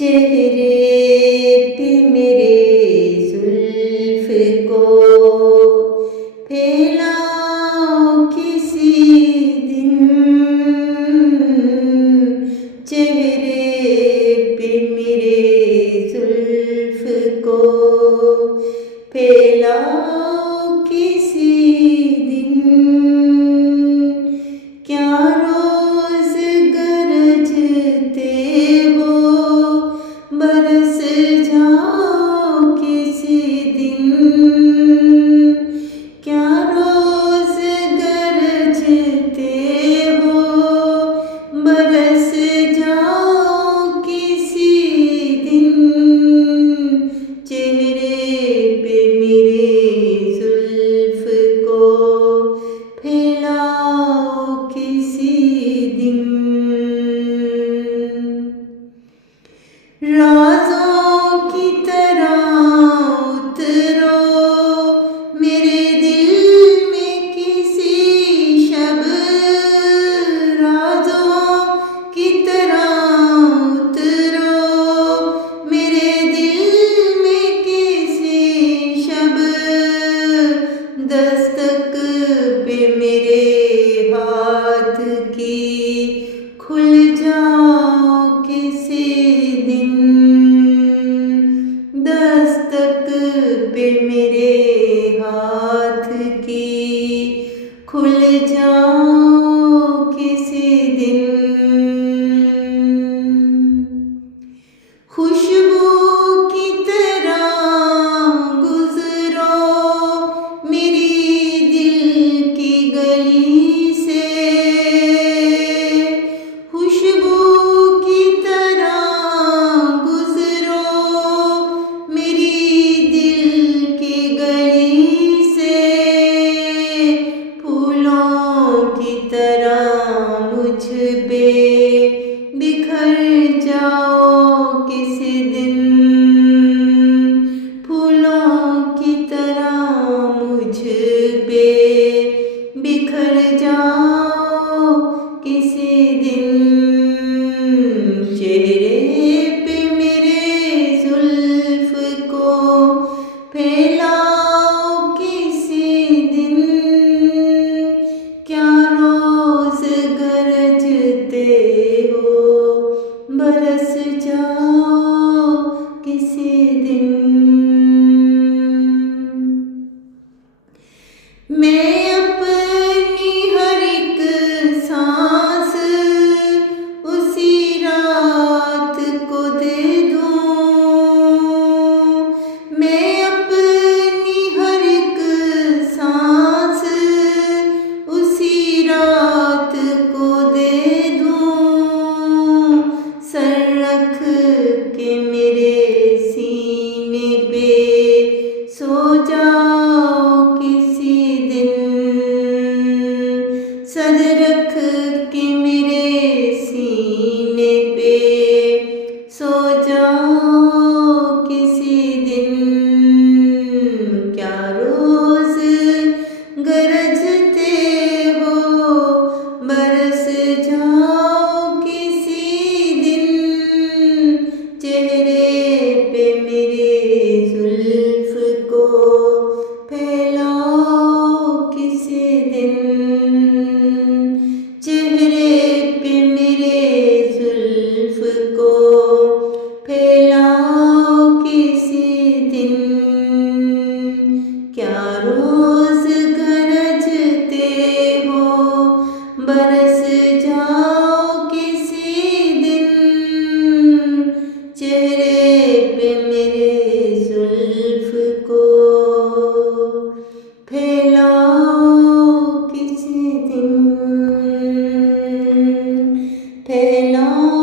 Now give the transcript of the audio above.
चेहरे पे मेरे जुल्फ को फैलाओ किसी दिन। चेहरे पे मेरे जुल्फ को फैलाओ किसी दिन। क्या रोज गरजते हो बरस जाओ किसी दिन। क्या रोज गरजते हो बरस जाओ किसी दिन। चेहरे पे मेरे जुल्फ को फैलाओ किसी दिन। राज़ों की तरह उतरो मेरे दिल में किसी शब। राज़ों की तरह उतरो मेरे दिल में किसी शब। दस्तक पे मेरे हाथ की खुल जाओ किसी दिन। दस्तक पे मेरे हाथ की खुल जाओ किसी दिन। खुशबू की तरह गुजरो मेरी दिल की गली से। खुशबू की तरह गुजरो मेरी दिल की गली से। फूलों की तरह मुझ पे बिखर जाओ किसी दिन। फूलों की तरह मुझ पे बिखर जाओ किसी दिन। चेहरे पे मेरे जुल्फ को फैलाओ किसी दिन। क्या रोज गरजते हो बरस जाओ किसी दिन। मैं अपनी हर एक सांस उसी रात को दे दूं। मैं अपनी हर एक सांस उसी रात को दे दूं। सर रख के मेरे सीने पे सो जाओ किसी दिन। सर रख के मेरे सीने पे सो जाओ किसी दिन। क्या रोज गरजते हो बरस जाओ किसी दिन। चेहरे पे मेरे जुल्फ को फैलाओ किसी दिन। चेहरे पे मेरे जुल्फ को फैलाओ किसी दिन। क्या रोज गरजते हो बरस जाओ किसी दिन। चेहरे पे मेरे जुल्फ को फैलाओ किसी दिन। फैलाओ